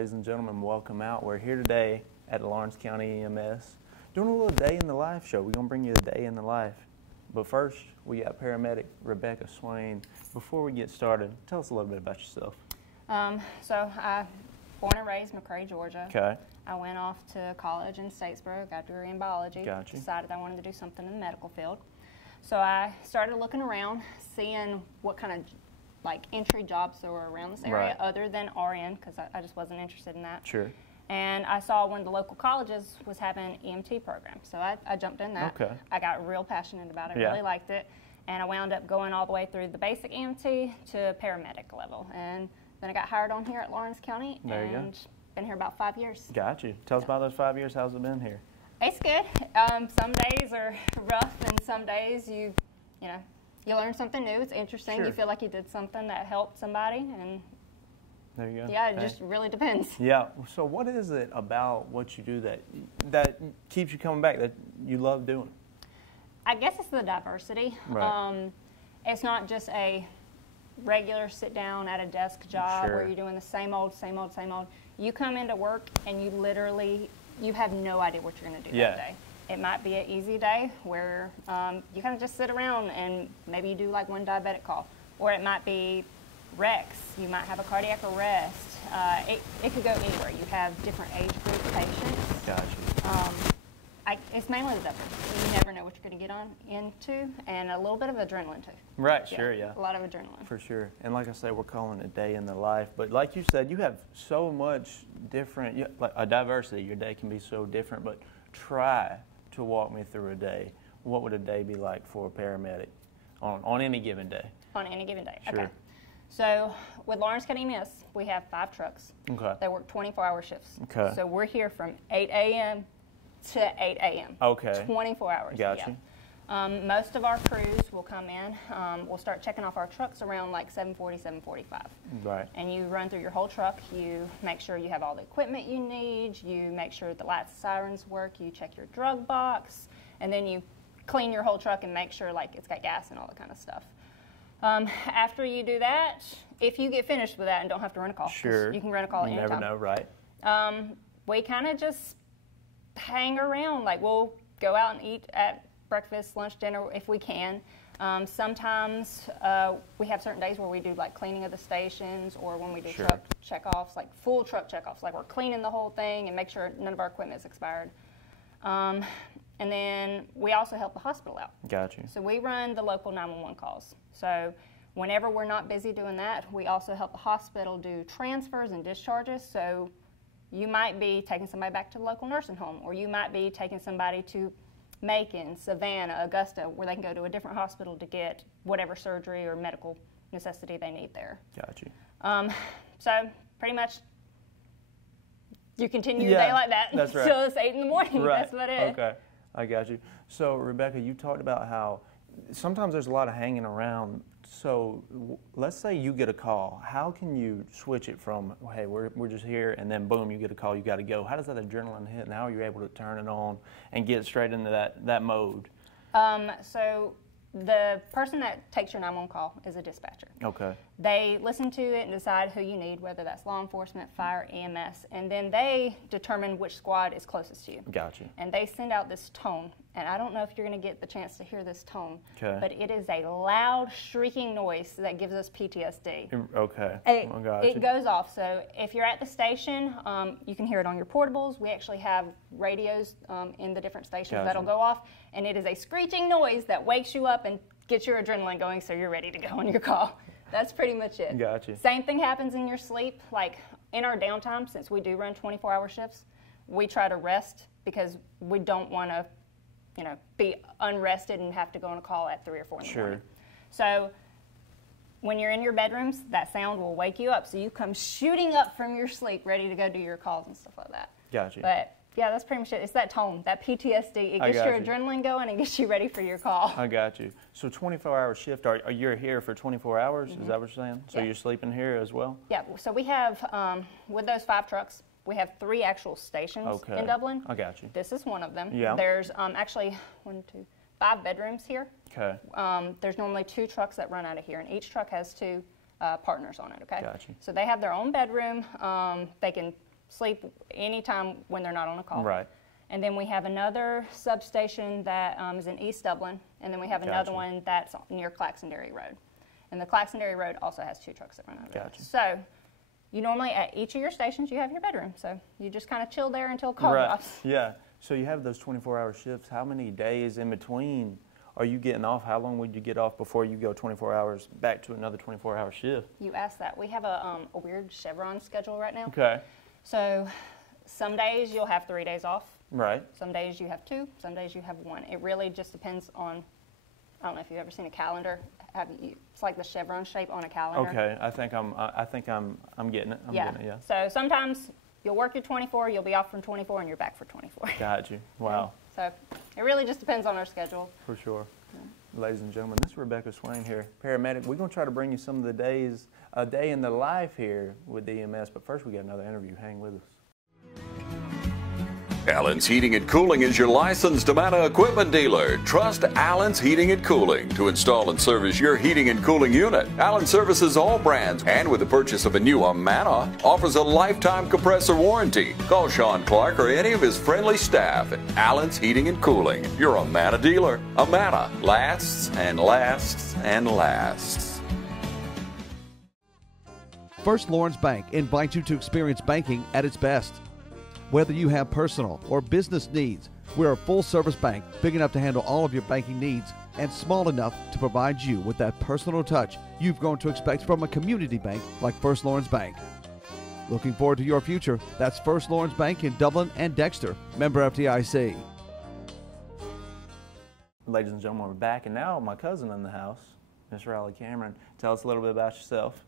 ladies and gentlemen, welcome out. We're here today at the Lawrence County EMS doing a little day in the life show. We're going to bring you a day in the life. But first, we got paramedic Rebecca Swain. Before we get started, tell us a little bit about yourself. So I born and raised McRae, Georgia. Okay. I went off to college in Statesboro, got a degree in biology. Gotcha. Decided I wanted to do something in the medical field. So I started looking around, seeing what kind of entry jobs there were around this area, Right. other than RN, because I just wasn't interested in that. Sure. And I saw one of the local colleges was having an EMT program, so I jumped in that. Okay. I got real passionate about it, Yeah. really liked it, and I wound up going all the way through the basic EMT to paramedic level. And then I got hired on here at Lawrence County, There you go. and been here about 5 years. Got you. Tell us about those 5 years. How's it been here? It's good. Some days are rough, and some days you learn something new. It's interesting. Sure. You feel like you did something that helped somebody, and There you go. yeah, it just really depends. Yeah. So what is it about what you do that keeps you coming back, that you love doing? I guess it's the diversity. Right. It's not just a regular sit down at a desk job Sure. where you're doing the same old. You come into work and you have no idea what you're going to do Yeah. that day. It might be an easy day where you kind of just sit around and maybe you do like one diabetic call, or it might be wrecks. You might have a cardiac arrest. It could go anywhere. You have different age group patients. Got you. It's mainly the diversity. You never know what you're going to get into, and a little bit of adrenaline too. Right. Sure. Yeah. A lot of adrenaline. For sure. And like I said, we're calling it a day in the life. But like you said, you have so much different, like a diversity. Your day can be so different. But try to walk me through a day. What would a day be like for a paramedic on any given day? On any given day. Sure. Okay. So with Lawrence County EMS, we have 5 trucks. Okay. They work 24-hour shifts. Okay. So we're here from 8 a.m. to 8 a.m. Okay. 24 hours. Gotcha. Yeah. Most of our crews will come in. We'll start checking off our trucks around like 7:40, 7:45. Right. And you run through your whole truck. You make sure you have all the equipment you need. You make sure the lights, sirens work. You check your drug box, and then you clean your whole truck and make sure like it's got gas and all that kind of stuff. After you do that, if you get finished with that and don't have to run a call, 'cause Sure. you can run a call You anytime. never know, right? We kind of just hang around. Like we'll go out and eat at breakfast, lunch, dinner if we can. Sometimes we have certain days where we do like cleaning of the stations, or when we do Sure. truck checkoffs, like full truck checkoffs, like we're cleaning the whole thing and make sure none of our equipment is expired. And then we also help the hospital out. Got you. So we run the local 911 calls. So whenever we're not busy doing that, we also help the hospital do transfers and discharges. So you might be taking somebody back to the local nursing home, or you might be taking somebody to Macon, Savannah, Augusta, where they can go to a different hospital to get whatever surgery or medical necessity they need there. Got you. So pretty much you continue your Yeah, day like that that's right. until it's 8 in the morning. Right. That's about it. Okay. I got you. So, Rebecca, you talked about how sometimes there's a lot of hanging around. So, let's say you get a call. How can you switch it from, hey, we're just here, and then boom, you get a call, you got to go? How does that adrenaline hit, and how are you able to turn it on and get straight into that mode? So the person that takes your 911 call is a dispatcher. Okay. They listen to it and decide who you need, whether that's law enforcement, fire, EMS, and then they determine which squad is closest to you. Got you. And they send out this tone, and I don't know if you're going to get the chance to hear this tone, Okay. but it is a loud, shrieking noise that gives us PTSD. Okay. It, I got it you. goes off. So if you're at the station, you can hear it on your portables. We actually have radios in the different stations Gotcha. that'll go off, and it is a screeching noise that wakes you up and gets your adrenaline going so you're ready to go on your call. That's pretty much it. Gotcha. Same thing happens in your sleep. Like in our downtime, since we do run 24-hour shifts, we try to rest because we don't want to, be unrested and have to go on a call at 3 or 4 in the morning. So when you're in your bedrooms, that sound will wake you up. So you come shooting up from your sleep, ready to go do your calls and stuff like that. Gotcha. But yeah, that's pretty much it. It's that tone, that PTSD. It gets your adrenaline going and gets you ready for your call. I got you. So 24-hour shift, are you here for 24 hours? Is that what you're saying? So Yeah. you're sleeping here as well? Yeah, so we have, with those 5 trucks, we have 3 actual stations in Dublin. I got you. This is one of them. Yeah. There's actually 5 bedrooms here. Okay. There's normally 2 trucks that run out of here, and each truck has 2 partners on it, okay? Gotcha. So they have their own bedroom. They can sleep anytime when they're not on a call. Right. And then we have another substation that is in East Dublin, and then we have another one that's near Claxonderry Road. And the Claxonderry Road also has 2 trucks that run over there. So you normally, at each of your stations, you have your bedroom. So you just kind of chill there until call drops. Yeah. So you have those 24-hour shifts. How many days in between are you getting off? How long would you get off before you go 24 hours back to another 24-hour shift? You asked that. We have a weird chevron schedule right now. Okay. So some days you'll have 3 days off. Right. Some days you have 2. Some days you have 1. It really just depends on, I don't know if you've ever seen a calendar. It's like the chevron shape on a calendar. Okay. I think I'm getting it. I'm getting it, yeah. So sometimes you'll work your 24, you'll be off from 24, and you're back for 24. Got you. Wow. So it really just depends on our schedule. For sure. Ladies and gentlemen, this is Rebecca Swain here, paramedic. We're going to try to bring you some of the days, a day in the life here with EMS, but first we got another interview. Hang with us. Allen's Heating and Cooling is your licensed Amana equipment dealer. Trust Allen's Heating and Cooling to install and service your heating and cooling unit. Allen services all brands, and with the purchase of a new Amana, offers a lifetime compressor warranty. Call Sean Clark or any of his friendly staff at Allen's Heating and Cooling, your Amana dealer. Amana lasts and lasts and lasts. First Lawrence Bank invites you to experience banking at its best. Whether you have personal or business needs, we're a full-service bank big enough to handle all of your banking needs and small enough to provide you with that personal touch you've grown to expect from a community bank like First Lawrence Bank. Looking forward to your future. That's First Lawrence Bank in Dublin and Dexter, member FDIC. Ladies and gentlemen, we're back, and now my cousin in the house, Miss Riley Cameron. Tell us a little bit about yourself.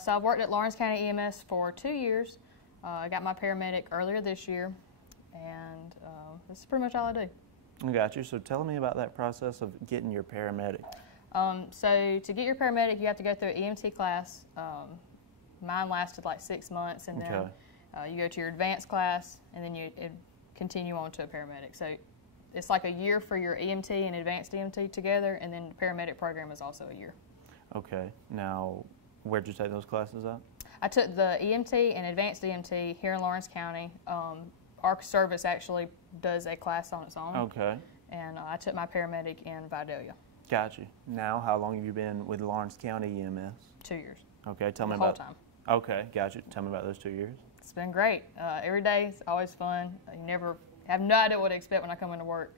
So I've worked at Lawrence County EMS for 2 years. I got my paramedic earlier this year, and this is pretty much all I do. I got you. So tell me about that process of getting your paramedic. So to get your paramedic, you have to go through an EMT class. Mine lasted like 6 months, and then you go to your advanced class, and then you continue on to a paramedic. So it's like a year for your EMT and advanced EMT together, and then the paramedic program is also a year. Okay. Now, where'd you take those classes at? I took the EMT and advanced EMT here in Lawrence County. Our service actually does a class on its own. Okay. And I took my paramedic in Vidalia. Got you. Now, how long have you been with Lawrence County EMS? 2 years. Okay, tell me the whole about. time. Okay, got you. Tell me about those 2 years. It's been great. Every day is always fun. You never have no idea what to expect when I come into work.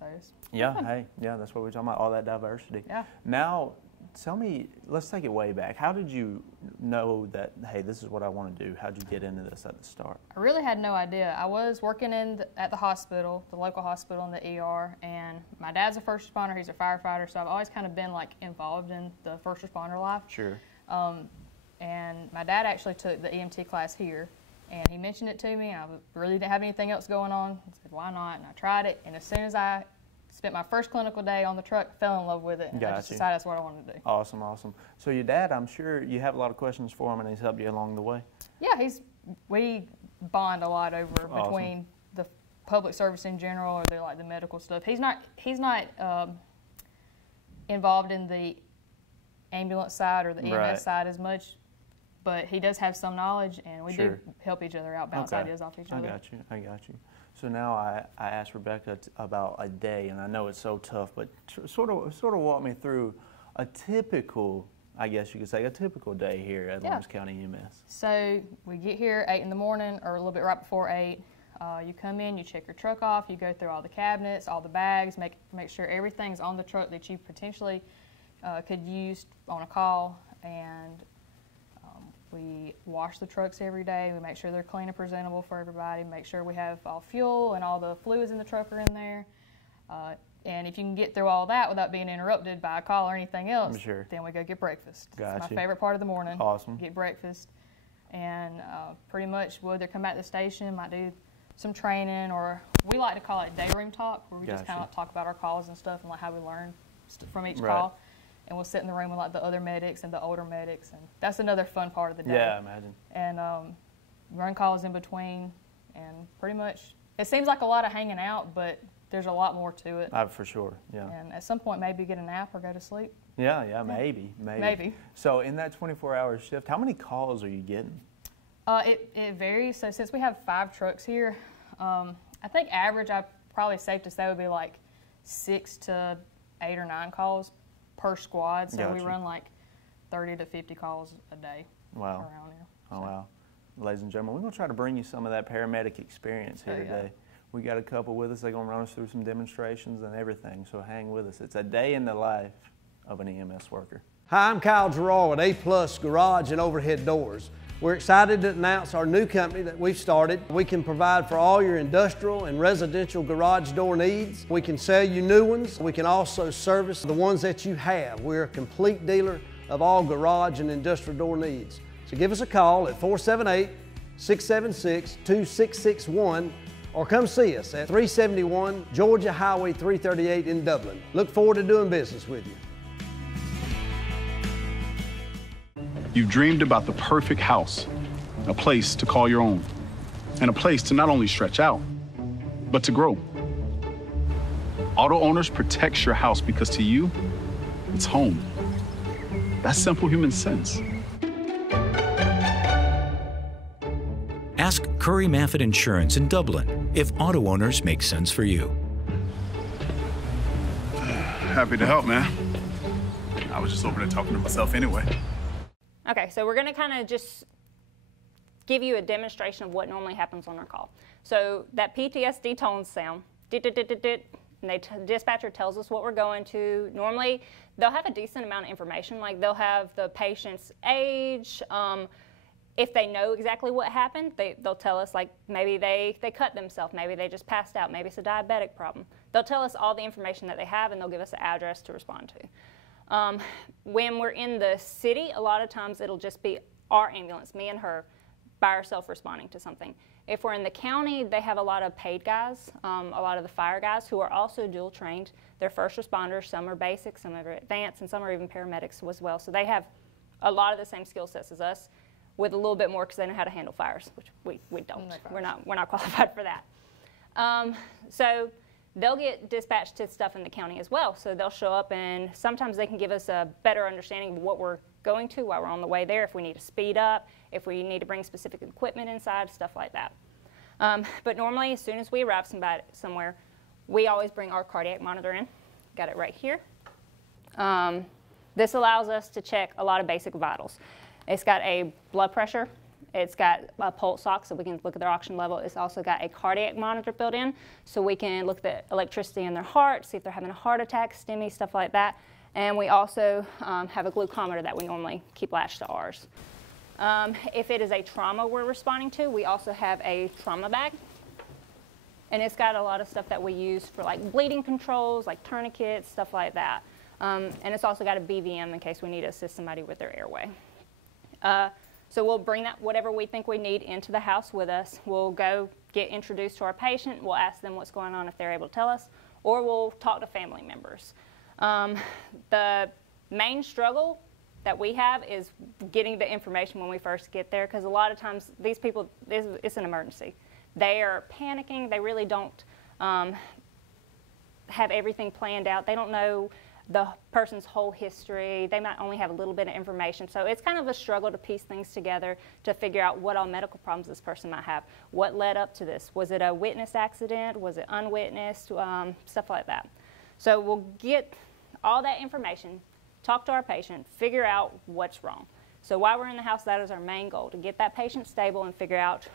So it's fun. Hey, yeah, that's what we're talking about. All that diversity. Yeah. Now, tell me. Let's take it way back. How did you know that? Hey, this is what I want to do. How did you get into this at the start? I really had no idea. I was working at the hospital, the local hospital in the ER, and my dad's a first responder. He's a firefighter, so I've always kind of been like involved in the first responder life. Sure. And my dad actually took the EMT class here, and he mentioned it to me, and I really didn't have anything else going on. I said, why not? And I tried it, and as soon as I spent my first clinical day on the truck, fell in love with it, and I just decided that's what I wanted to do. Awesome, awesome. So your dad, I'm sure you have a lot of questions for him, and he's helped you along the way. Yeah, we bond a lot over between the public service in general or the medical stuff. He's not involved in the ambulance side or the EMS side as much, but he does have some knowledge, and we do help each other out, bounce ideas off each other. I got you. So now I asked Rebecca about a day, and I know it's so tough, but sort of walk me through a typical, I guess you could say, a typical day here at Lawrence County EMS. So we get here 8 in the morning, or a little bit right before 8. You come in, you check your truck off, you go through all the cabinets, all the bags, make sure everything's on the truck that you potentially could use on a call, and we wash the trucks every day. We make sure they're clean and presentable for everybody, make sure we have all fuel and all the fluids in the truck are in there. And if you can get through all that without being interrupted by a call or anything else, then we go get breakfast. It's my favorite part of the morning. Awesome. Get breakfast. And pretty much we'll either come back to the station, might do some training, or we like to call it day room talk, where we just kind of talk about our calls and stuff and like how we learn from each call. And we'll sit in the room with like the other medics and the older medics, and that's another fun part of the day. Yeah, I imagine. And run calls in between, and pretty much it seems like a lot of hanging out, but there's a lot more to it. For sure, yeah. And at some point, maybe get a nap or go to sleep. Yeah, maybe. Maybe. So in that 24-hour shift, how many calls are you getting? It varies. So since we have 5 trucks here, I think average, probably safe to say, would be like 6 to 8 or 9 calls per squad. So Gotcha. we run like 30 to 50 calls a day. Wow. Around here. Oh, wow. Ladies and gentlemen, we're going to try to bring you some of that paramedic experience here today. We got a couple with us. They're going to run us through some demonstrations and everything, so hang with us. It's a day in the life of an EMS worker. Hi, I'm Kyle Gerard with A+ Garage and Overhead Doors. We're excited to announce our new company that we've started. We can provide for all your industrial and residential garage door needs. We can sell you new ones. We can also service the ones that you have. We're a complete dealer of all garage and industrial door needs. So give us a call at 478-676-2661 or come see us at 371 Georgia Highway 338 in Dublin. Look forward to doing business with you. You've dreamed about the perfect house, a place to call your own, and a place to not only stretch out, but to grow. Auto Owners protects your house because to you, it's home. That's simple human sense. Ask Curry Maffett Insurance in Dublin if Auto Owners makes sense for you. Happy to help, man. I was just over there talking to myself anyway. Okay, so we're going to kind of just give you a demonstration of what normally happens on our call. So that PTSD tone sound, and the dispatcher tells us what we're going to. Normally, they'll have a decent amount of information, like they'll have the patient's age. If they know exactly what happened, they'll tell us, like maybe they cut themselves, maybe they just passed out, maybe it's a diabetic problem. They'll tell us all the information that they have, and they'll give us an address to respond to. When we're in the city, a lot of times it'll just be our ambulance, me and her, by ourselves responding to something. If we're in the county, they have a lot of paid guys, a lot of the fire guys who are also dual trained. They're first responders, some are basic, some are advanced, and some are even paramedics as well. So they have a lot of the same skill sets as us, with a little bit more because they know how to handle fires, which we don't. We're not qualified for that. So they'll get dispatched to stuff in the county as well. So they'll show up, and sometimes they can give us a better understanding of what we're going to while we're on the way there, if we need to speed up, if we need to bring specific equipment inside, stuff like that. But normally, as soon as we arrive somewhere, we always bring our cardiac monitor in. Got it right here. This allows us to check a lot of basic vitals. It's got a blood pressure. It's got a pulse ox, so we can look at their oxygen level. It's also got a cardiac monitor built in, so we can look at the electricity in their heart, see if they're having a heart attack, STEMI, stuff like that. And we also have a glucometer that we normally keep latched to ours. If it is a trauma we're responding to, we also have a trauma bag. And it's got a lot of stuff that we use for like bleeding controls, like tourniquets, stuff like that. And it's also got a BVM in case we need to assist somebody with their airway. So we'll bring that, whatever we think we need, into the house with us. We'll go get introduced to our patient. We'll ask them what's going on if they're able to tell us, or we'll talk to family members. The main struggle that we have is getting the information when we first get there, because a lot of times these people, it's an emergency. They are panicking. They really don't have everything planned out. They don't know the person's whole history. They might only have a little bit of information. So it's kind of a struggle to piece things together to figure out what all medical problems this person might have. What led up to this? Was it a witnessed accident? Was it unwitnessed? Stuff like that. So we'll get all that information, talk to our patient, figure out what's wrong. So while we're in the house, that is our main goal, to get that patient stable and figure out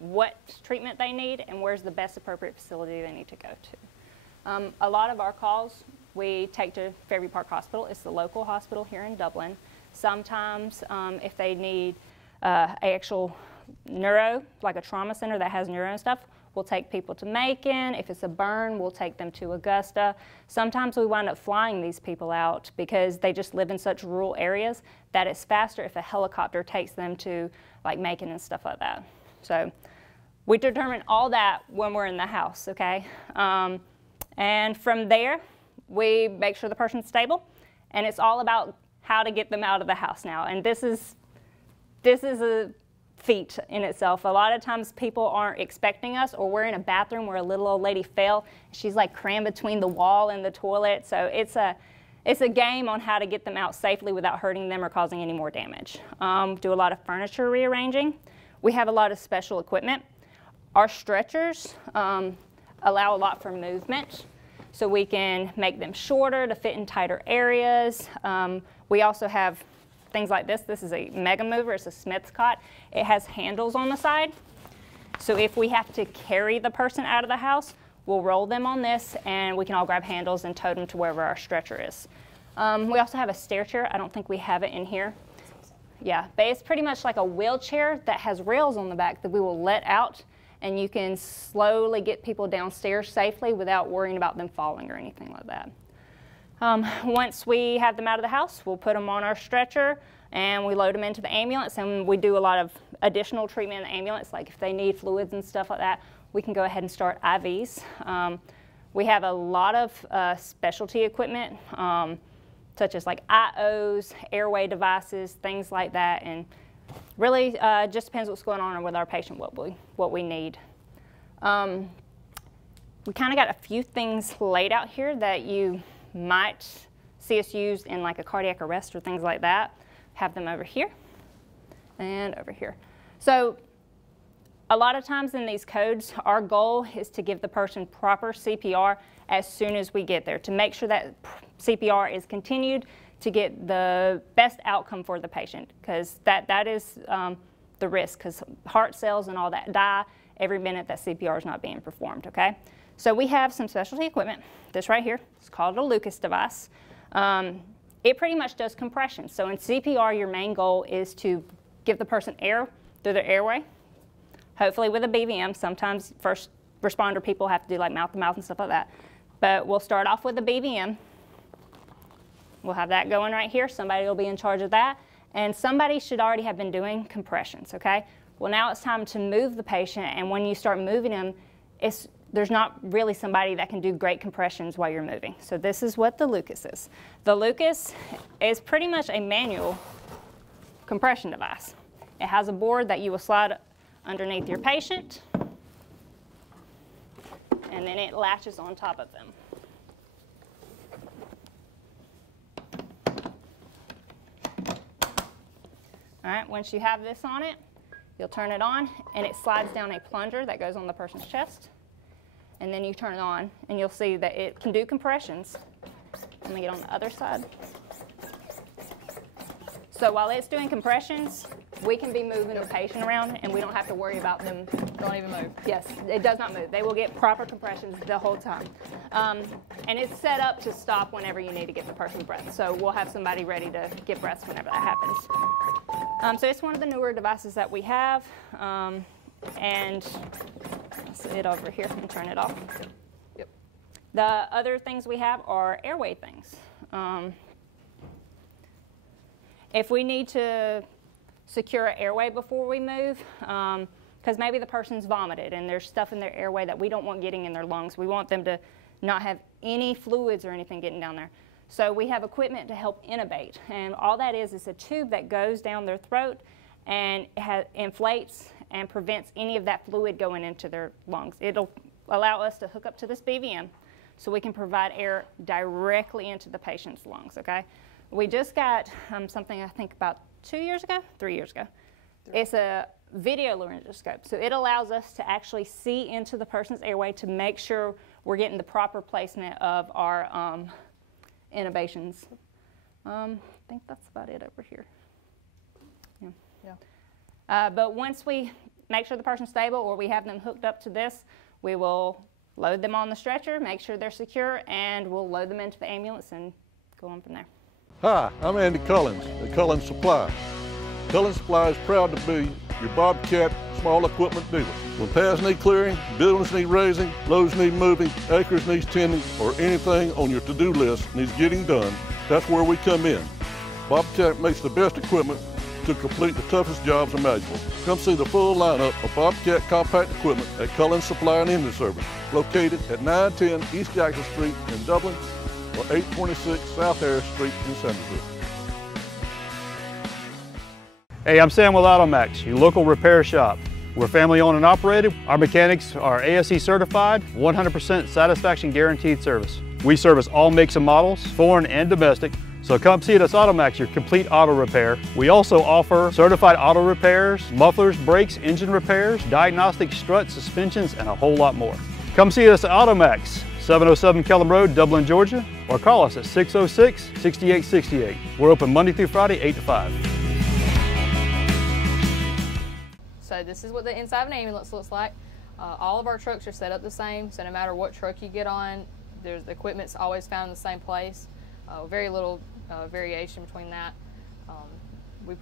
what treatment they need and where's the best appropriate facility they need to go to. A lot of our calls we take to Fairview Park Hospital. It's the local hospital here in Dublin. Sometimes if they need an actual neuro, like a trauma center that has neuro and stuff, we'll take people to Macon. If it's a burn, we'll take them to Augusta. Sometimes we wind up flying these people out because they just live in such rural areas that it's faster if a helicopter takes them to like Macon and stuff like that. So we determine all that when we're in the house, okay? And from there, we make sure the person's stable, and it's all about how to get them out of the house now. And this is a feat in itself. A lot of times people aren't expecting us, or we're in a bathroom where a little old lady fell. She's like crammed between the wall and the toilet. So it's a game on how to get them out safely without hurting them or causing any more damage. Do a lot of furniture rearranging. we have a lot of special equipment. Our stretchers allow a lot for movement, so we can make them shorter to fit in tighter areas. We also have things like this. This is a mega mover. It's a Smith's cot. It has handles on the side. So if we have to carry the person out of the house, we'll roll them on this and we can all grab handles and tote them to wherever our stretcher is. We also have a stair chair. I don't think we have it in here. Yeah, but it's pretty much like a wheelchair that has rails on the back that we will let out, and you can slowly get people downstairs safely without worrying about them falling or anything like that. Once we have them out of the house, we'll put them on our stretcher and we load them into the ambulance, and we do a lot of additional treatment in the ambulance, like if they need fluids and stuff like that, we can go ahead and start IVs. We have a lot of specialty equipment, such as like IOs, airway devices, things like that, and really just depends what's going on with our patient, what we need. We kind of got a few things laid out here that you might see us use in like a cardiac arrest or things like that. Have them over here and over here. So a lot of times in these codes, our goal is to give the person proper CPR as soon as we get there, to make sure that CPR is continued to get the best outcome for the patient, because that is the risk, because heart cells and all that die every minute that CPR is not being performed, okay? So we have some specialty equipment. This right here, it's called a Lucas device. It pretty much does compression. So in CPR, your main goal is to give the person air through their airway, hopefully with a BVM. Sometimes first responder people have to do like mouth-to-mouth and stuff like that. But we'll start off with the BVM. We'll have that going right here. Somebody will be in charge of that. And somebody should already have been doing compressions, okay? Well, now it's time to move the patient, and when you start moving them, there's not really somebody that can do great compressions while you're moving. So this is what the Lucas is. The Lucas is pretty much a manual compression device. It has a board that you will slide underneath your patient, and then it latches on top of them. All right, once you have this on it, you'll turn it on, and it slides down a plunger that goes on the person's chest. And then you turn it on, and you'll see that it can do compressions. Let me get on the other side. So while it's doing compressions, we can be moving the patient around, and we don't have to worry about them. Don't even move. Yes, it does not move. They will get proper compressions the whole time. And it's set up to stop whenever you need to get the person breath. So we'll have somebody ready to get breaths whenever that happens. So it's one of the newer devices that we have. And let's see it over here and turn it off. Yep. The other things we have are airway things. If we need to secure an airway before we move, because maybe the person's vomited and there's stuff in their airway that we don't want getting in their lungs. We want them to not have any fluids or anything getting down there. So we have equipment to help intubate, and all that is a tube that goes down their throat and inflates and prevents any of that fluid going into their lungs. It'll allow us to hook up to this BVM so we can provide air directly into the patient's lungs, okay? We just got something I think about 3 years ago. It's a video laryngoscope. So it allows us to actually see into the person's airway to make sure we're getting the proper placement of our intubations. I think that's about it over here. Yeah. But once we make sure the person's stable or we have them hooked up to this, we will load them on the stretcher, make sure they're secure, and we'll load them into the ambulance and go on from there. Hi, I'm Andy Cullins at Cullins Supply. Cullins Supply is proud to be your Bobcat small equipment dealer. When paths need clearing, buildings need raising, loads need moving, acres needs tending, or anything on your to-do list needs getting done, that's where we come in. Bobcat makes the best equipment to complete the toughest jobs imaginable. Come see the full lineup of Bobcat compact equipment at Cullins Supply and Engine Service, located at 910 East Jackson Street in Dublin or 826 South Harris Street in Sandersville. Hey, I'm Sam with AutoMax, your local repair shop. We're family owned and operated. Our mechanics are ASE certified, 100% satisfaction guaranteed service. We service all makes and models, foreign and domestic, So come see us Automax, your complete auto repair. We also offer certified auto repairs, mufflers, brakes, engine repairs, diagnostic struts, suspensions, and a whole lot more. Come see us at Automax, 707 Kellum Road, Dublin, Georgia, or call us at 606-6868. We're open Monday through Friday, 8 to 5. So this is what the inside of an ambulance looks like. All of our trucks are set up the same, so no matter what truck you get on, the equipment's always found in the same place. Very little variation between that. We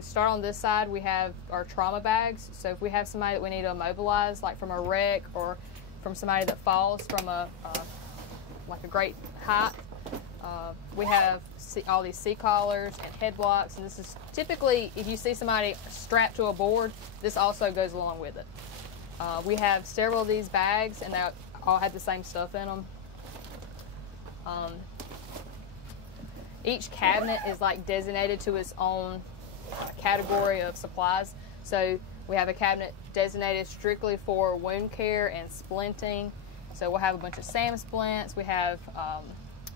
start on this side, we have our trauma bags. So if we have somebody that we need to immobilize, like from a wreck or from somebody that falls from like a great height, we have all these C-collars and head blocks, and this is typically, if you see somebody strapped to a board, this also goes along with it. We have several of these bags, and they all have the same stuff in them. Each cabinet is like designated to its own category of supplies. So we have a cabinet designated strictly for wound care and splinting. So we'll have a bunch of SAM splints. We have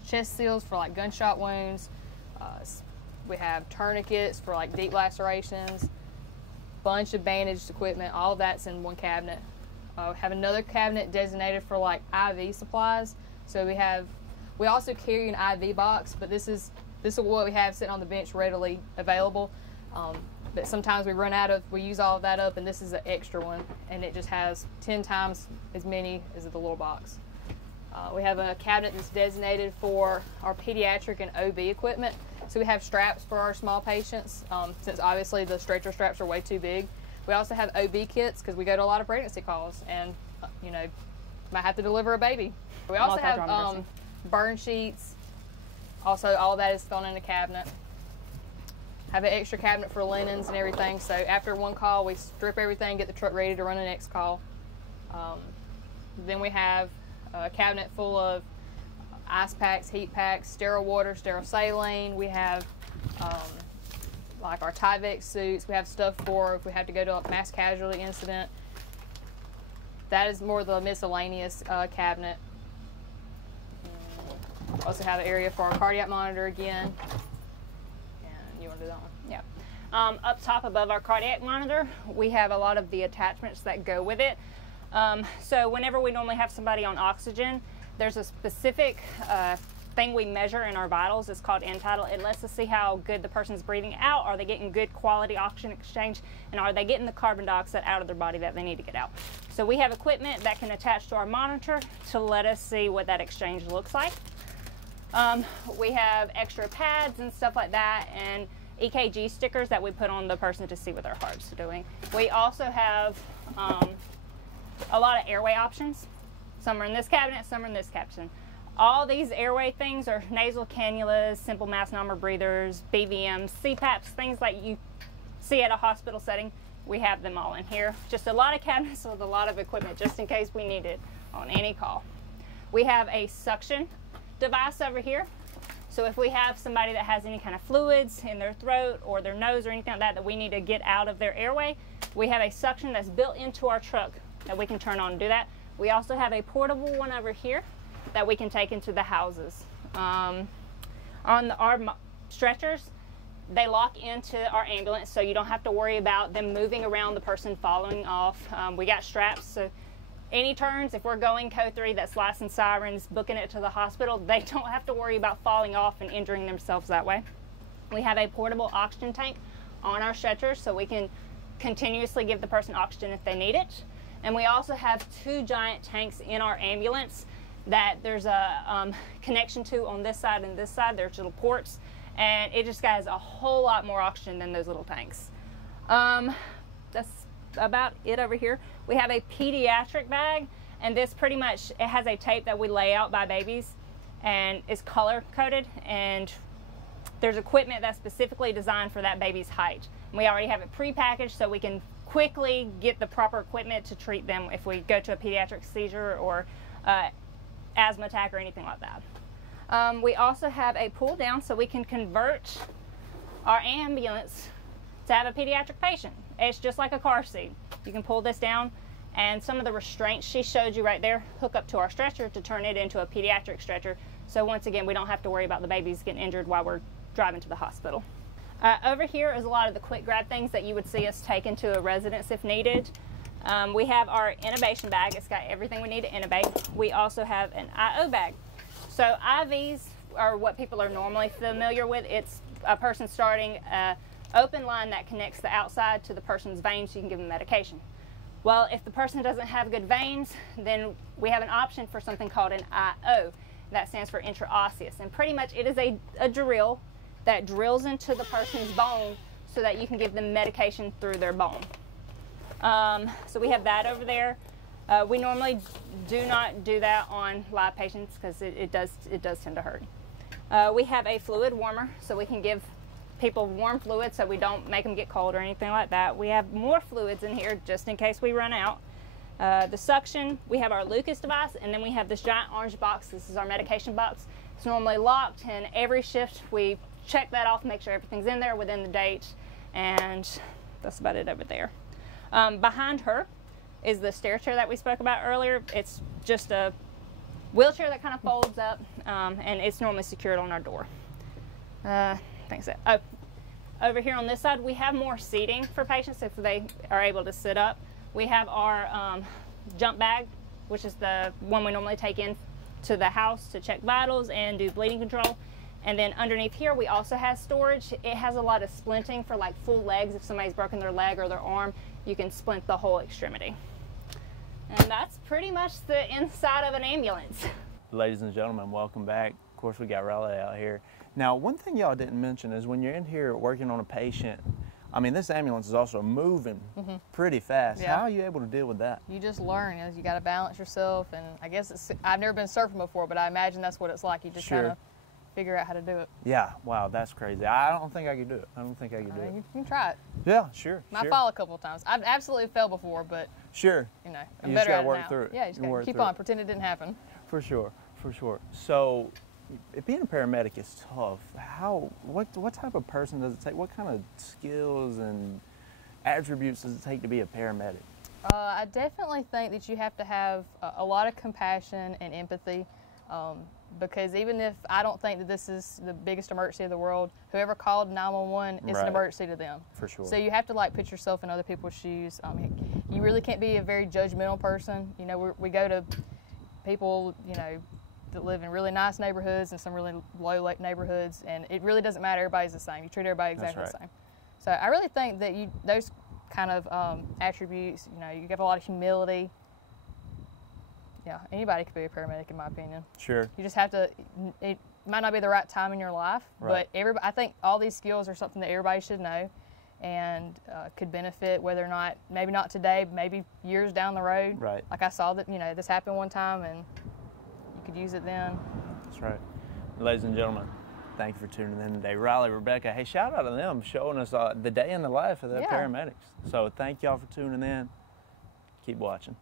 chest seals for like gunshot wounds. We have tourniquets for like deep lacerations. Bunch of bandaged equipment. All of that's in one cabinet. Have another cabinet designated for like IV supplies. So we also carry an IV box, but this is what we have sitting on the bench readily available. But sometimes we use all of that up, and this is an extra one, and it just has 10 times as many as the little box. We have a cabinet that's designated for our pediatric and OB equipment. So we have straps for our small patients, since obviously the stretcher straps are way too big. We also have OB kits because we go to a lot of pregnancy calls, and might have to deliver a baby. We also have burn sheets. Also, all of that is thrown in a cabinet. Have an extra cabinet for linens and everything. So after one call, we strip everything, get the truck ready to run the next call. Then we have a cabinet full of ice packs, heat packs, sterile water, sterile saline. We have like our Tyvek suits. We have stuff for if we have to go to a mass casualty incident. That is more the miscellaneous cabinet. Also have an area for our cardiac monitor again. And you want to do that one? Yeah. Up top above our cardiac monitor, we have a lot of the attachments that go with it. So whenever we normally have somebody on oxygen, there's a specific thing we measure in our vitals. It's called end-tidal. It lets us see how good the person's breathing out. Are they getting good quality oxygen exchange? And are they getting the carbon dioxide out of their body that they need to get out? So we have equipment that can attach to our monitor to let us see what that exchange looks like. We have extra pads and stuff like that, and EKG stickers that we put on the person to see what their heart's doing. We also have a lot of airway options. Some are in this cabinet, some are in this caption. All these airway things are nasal cannulas, simple mass number breathers, BVMs, CPAPs, things like you see at a hospital setting. We have them all in here. Just a lot of cabinets with a lot of equipment just in case we need it on any call. We have a suction device over here. So if we have somebody that has any kind of fluids in their throat or their nose or anything like that we need to get out of their airway, we have a suction that's built into our truck that we can turn on and do that. We also have a portable one over here that we can take into the houses. On our stretchers, they lock into our ambulance, so you don't have to worry about them moving around, the person falling off. We got straps, so any turns, if we're going code 3, that's license sirens, booking it to the hospital, they don't have to worry about falling off and injuring themselves that way. We have a portable oxygen tank on our stretchers, so we can continuously give the person oxygen if they need it. And we also have 2 giant tanks in our ambulance that there's a connection to on this side and this side. There's little ports, and it just has a whole lot more oxygen than those little tanks. That's about it over here. We have a pediatric bag, and this pretty much, it has a tape that we lay out by babies, and it's color coded, and there's equipment that's specifically designed for that baby's height. And we already have it pre-packaged so we can quickly get the proper equipment to treat them if we go to a pediatric seizure or asthma attack or anything like that. We also have a pull down so we can convert our ambulance to have a pediatric patient. It's just like a car seat. You can pull this down and some of the restraints she showed you right there hook up to our stretcher to turn it into a pediatric stretcher. So once again, we don't have to worry about the babies getting injured while we're driving to the hospital. Over here is a lot of the quick grab things that you would see us take into a residence if needed. We have our intubation bag. It's got everything we need to intubate. We also have an IO bag. So IVs are what people are normally familiar with. It's a person starting an open line that connects the outside to the person's veins so you can give them medication. Well, if the person doesn't have good veins, then we have an option for something called an IO. That stands for intraosseous. And pretty much it is a drill that drills into the person's bone so that you can give them medication through their bone. So we have that over there. We normally do not do that on live patients because it does tend to hurt. We have a fluid warmer, so we can give people warm fluid so we don't make them get cold or anything like that. We have more fluids in here just in case we run out. The suction, we have our Lucas device, and then we have this giant orange box. This is our medication box. It's normally locked, and every shift we check that off, make sure everything's in there within the date, and that's about it over there. Behind her is the stair chair that we spoke about earlier. It's just a wheelchair that kind of folds up, and it's normally secured on our door. Thanks. Oh, over here on this side, we have more seating for patients if they are able to sit up. We have our jump bag, which is the one we normally take in to the house to check vitals and do bleeding control. And then underneath here, we also have storage. It has a lot of splinting for like full legs. If somebody's broken their leg or their arm, you can splint the whole extremity. And that's pretty much the inside of an ambulance. Ladies and gentlemen, welcome back. Of course, we got Raleigh out here. Now, one thing y'all didn't mention is when you're in here working on a patient, I mean, this ambulance is also moving pretty fast. Yeah. How are you able to deal with that? You just learn. You got to balance yourself, and I guess I've never been surfing before, but I imagine that's what it's like. You just kind of figure out how to do it. Yeah, wow, that's crazy. I don't think I could do it. I don't think I could do it. You can try it. Yeah, sure. I fall a couple of times. I've absolutely fell before, but sure, you know, I'm better at it now. work through it. Yeah, you just gotta keep on, pretend it didn't happen. For sure, for sure. So, being a paramedic is tough. What type of person does it take? What kind of skills and attributes does it take to be a paramedic? I definitely think that you have to have a lot of compassion and empathy. Because even if I don't think that this is the biggest emergency of the world, whoever called 911 is an emergency to them. For sure. So you have to like put yourself in other people's shoes. You really can't be a very judgmental person. You know, we go to people, you know, that live in really nice neighborhoods and some really low neighborhoods, and it really doesn't matter. Everybody's the same. You treat everybody exactly the same. So I really think that those kind of attributes, you know, you have a lot of humility. Yeah, anybody could be a paramedic, in my opinion. Sure. You just have to. It might not be the right time in your life, but I think all these skills are something that everybody should know, and could benefit. Whether or not, maybe not today, maybe years down the road. Right. Like I saw that, you know, this happened one time, and you could use it then. That's right. Ladies and gentlemen, thank you for tuning in today. Riley, Rebecca, hey, shout out to them showing us the day in the life of the paramedics. So thank y'all for tuning in. Keep watching.